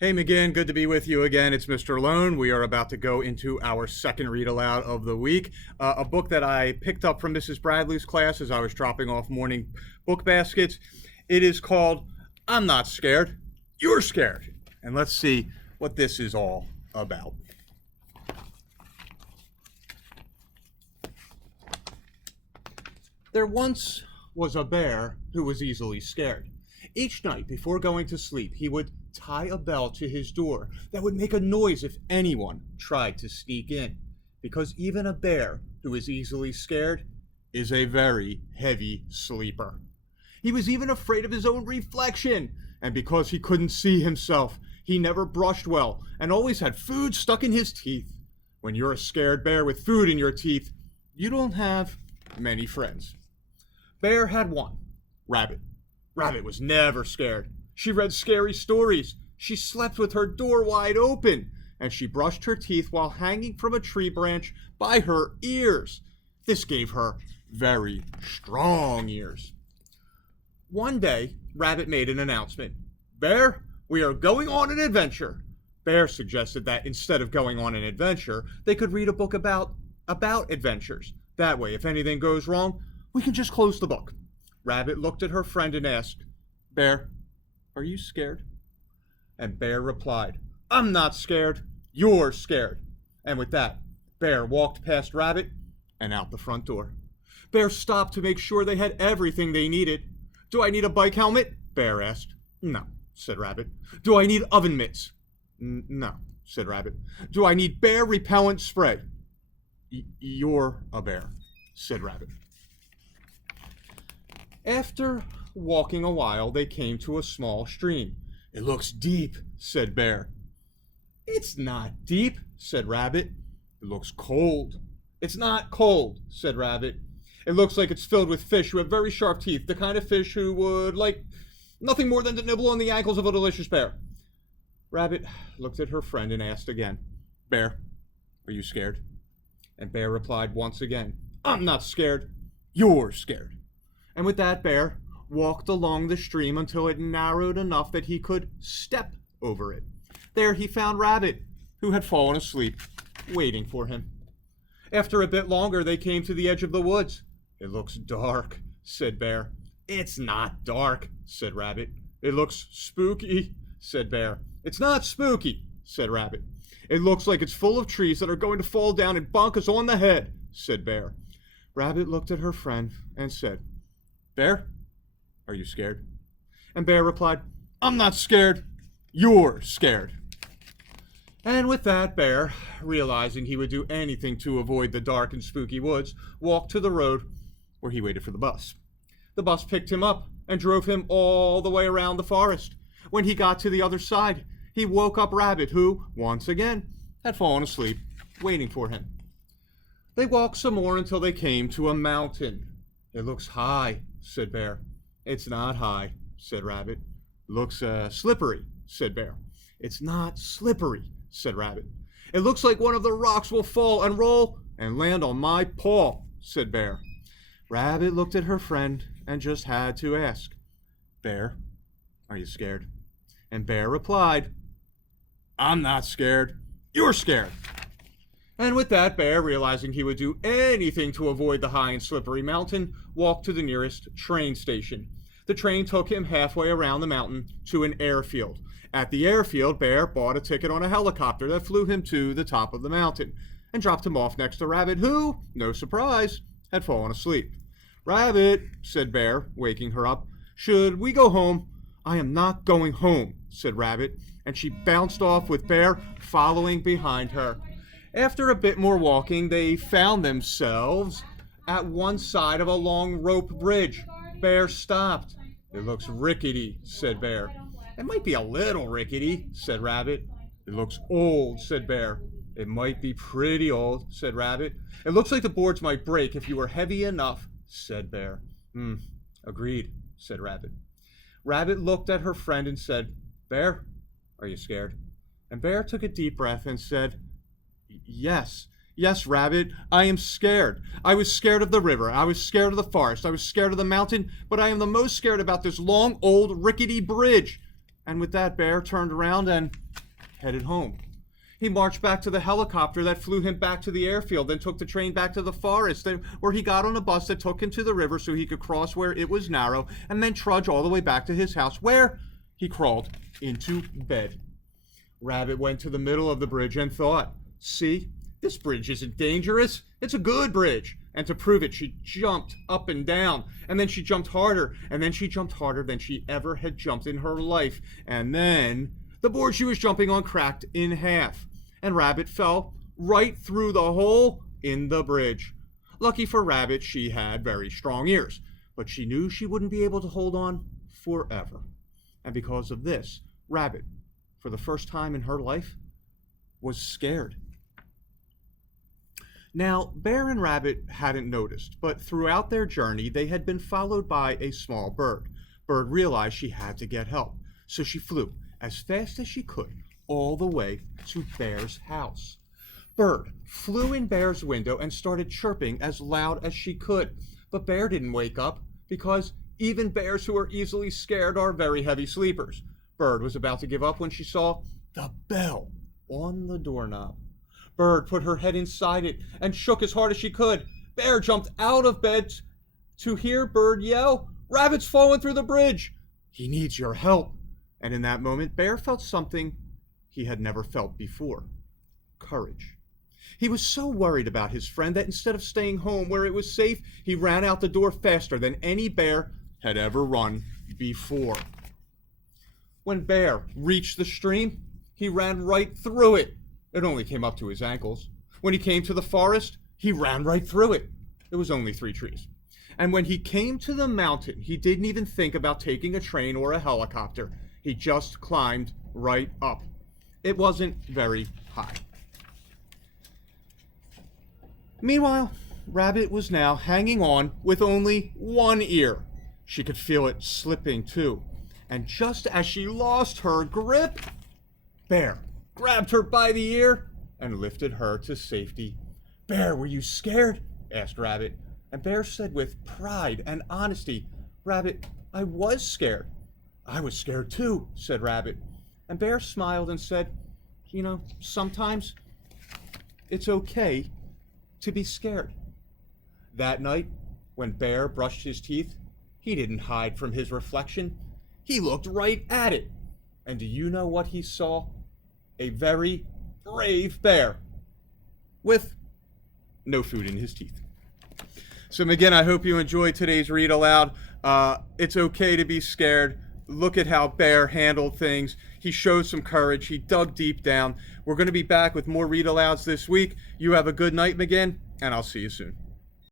Hey McGinn, good to be with you again. It's Mr. Lohn. We are about to go into our second read aloud of the week. A book that I picked up from Mrs. Bradley's class as I was dropping off morning book baskets. It is called I'm Not Scared, You're Scared. And let's see what this is all about. There once was a bear who was easily scared. Each night before going to sleep, he would tie a bell to his door that would make a noise if anyone tried to sneak in. Because even a bear who is easily scared is a very heavy sleeper. He was even afraid of his own reflection, and because he couldn't see himself, he never brushed well and always had food stuck in his teeth. When you're a scared bear with food in your teeth, you don't have many friends. Bear had one, Rabbit. Rabbit was never scared. She read scary stories. She slept with her door wide open, and she brushed her teeth while hanging from a tree branch by her ears. This gave her very strong ears. One day, Rabbit made an announcement. Bear, we are going on an adventure. Bear suggested that instead of going on an adventure, they could read a book about adventures. That way, if anything goes wrong, we can just close the book. Rabbit looked at her friend and asked, Bear, are you scared? And Bear replied, I'm not scared, you're scared. And with that, Bear walked past Rabbit and out the front door. Bear stopped to make sure they had everything they needed. Do I need a bike helmet? Bear asked. No, said Rabbit. Do I need oven mitts? No, said Rabbit. Do I need bear repellent spray? You're a bear, said Rabbit. After walking a while, they came to a small stream. It looks deep, said Bear. It's not deep, said Rabbit. It looks cold. It's not cold, said Rabbit. It looks like it's filled with fish who have very sharp teeth, the kind of fish who would like nothing more than to nibble on the ankles of a delicious bear. Rabbit looked at her friend and asked again, Bear, are you scared? And Bear replied once again, I'm not scared, you're scared. And with that, Bear walked along the stream until it narrowed enough that he could step over it. There he found Rabbit, who had fallen asleep, waiting for him. After a bit longer, they came to the edge of the woods. It looks dark, said Bear. It's not dark, said Rabbit. It looks spooky, said Bear. It's not spooky, said Rabbit. It looks like it's full of trees that are going to fall down and bonk us on the head, said Bear. Rabbit looked at her friend and said, Bear, are you scared? And Bear replied, I'm not scared, you're scared. And with that, Bear, realizing he would do anything to avoid the dark and spooky woods, walked to the road where he waited for the bus. The bus picked him up and drove him all the way around the forest. When he got to the other side, he woke up Rabbit, who, once again, had fallen asleep, waiting for him. They walked some more until they came to a mountain. It looks high, said Bear. It's not high, said Rabbit. Looks slippery, said Bear. It's not slippery, said Rabbit. It looks like one of the rocks will fall and roll and land on my paw, said Bear. Rabbit looked at her friend and just had to ask, Bear, are you scared? And Bear replied, I'm not scared, you're scared. And with that, Bear, realizing he would do anything to avoid the high and slippery mountain, walked to the nearest train station. The train took him halfway around the mountain to an airfield. At the airfield, Bear bought a ticket on a helicopter that flew him to the top of the mountain and dropped him off next to Rabbit, who, no surprise, had fallen asleep. Rabbit, said Bear, waking her up, should we go home? I am not going home, said Rabbit, and she bounced off with Bear following behind her. After a bit more walking, they found themselves at one side of a long rope bridge. Bear stopped. It looks rickety, said Bear. It might be a little rickety, said Rabbit. It looks old, said Bear. It might be pretty old, said Rabbit. It looks like the boards might break if you were heavy enough, said Bear. Agreed, said Rabbit. Rabbit looked at her friend and said, Bear, are you scared? And Bear took a deep breath and said, Yes, Rabbit, I am scared. I was scared of the river. I was scared of the forest. I was scared of the mountain, but I am the most scared about this long, old, rickety bridge. And with that, Bear turned around and headed home. He marched back to the helicopter that flew him back to the airfield, then took the train back to the forest, where he got on a bus that took him to the river so he could cross where it was narrow, and then trudge all the way back to his house, where he crawled into bed. Rabbit went to the middle of the bridge and thought, "See, this bridge isn't dangerous. It's a good bridge." And to prove it, she jumped up and down, and then she jumped harder, and then she jumped harder than she ever had jumped in her life. And then the board she was jumping on cracked in half, and Rabbit fell right through the hole in the bridge. Lucky for Rabbit, she had very strong ears, but she knew she wouldn't be able to hold on forever. And because of this, Rabbit, for the first time in her life, was scared. Now, Bear and Rabbit hadn't noticed, but throughout their journey, they had been followed by a small bird. Bird realized she had to get help, so she flew as fast as she could all the way to Bear's house. Bird flew in Bear's window and started chirping as loud as she could, but Bear didn't wake up because even bears who are easily scared are very heavy sleepers. Bird was about to give up when she saw the bell on the doorknob. Bird put her head inside it and shook as hard as she could. Bear jumped out of bed to hear Bird yell, "Rabbit's fallen through the bridge! He needs your help!" And in that moment, Bear felt something he had never felt before: courage. He was so worried about his friend that instead of staying home where it was safe, he ran out the door faster than any bear had ever run before. When Bear reached the stream, he ran right through it. It only came up to his ankles. When he came to the forest, he ran right through it. It was only 3 trees. And when he came to the mountain, he didn't even think about taking a train or a helicopter. He just climbed right up. It wasn't very high. Meanwhile, Rabbit was now hanging on with only one ear. She could feel it slipping too. And just as she lost her grip, Bear grabbed her by the ear and lifted her to safety. "Bear, were you scared?" asked Rabbit. And Bear said with pride and honesty, "Rabbit, I was scared." "I was scared too," said Rabbit. And Bear smiled and said, "Sometimes it's okay to be scared." That night, when Bear brushed his teeth, he didn't hide from his reflection. He looked right at it. And do you know what he saw? A very brave bear with no food in his teeth. So again, I hope you enjoyed today's read aloud. It's okay to be scared. Look at how Bear handled things. He showed some courage. He dug deep down. We're going to be back with more read alouds this week. You have a good night, McGinn, and I'll see you soon.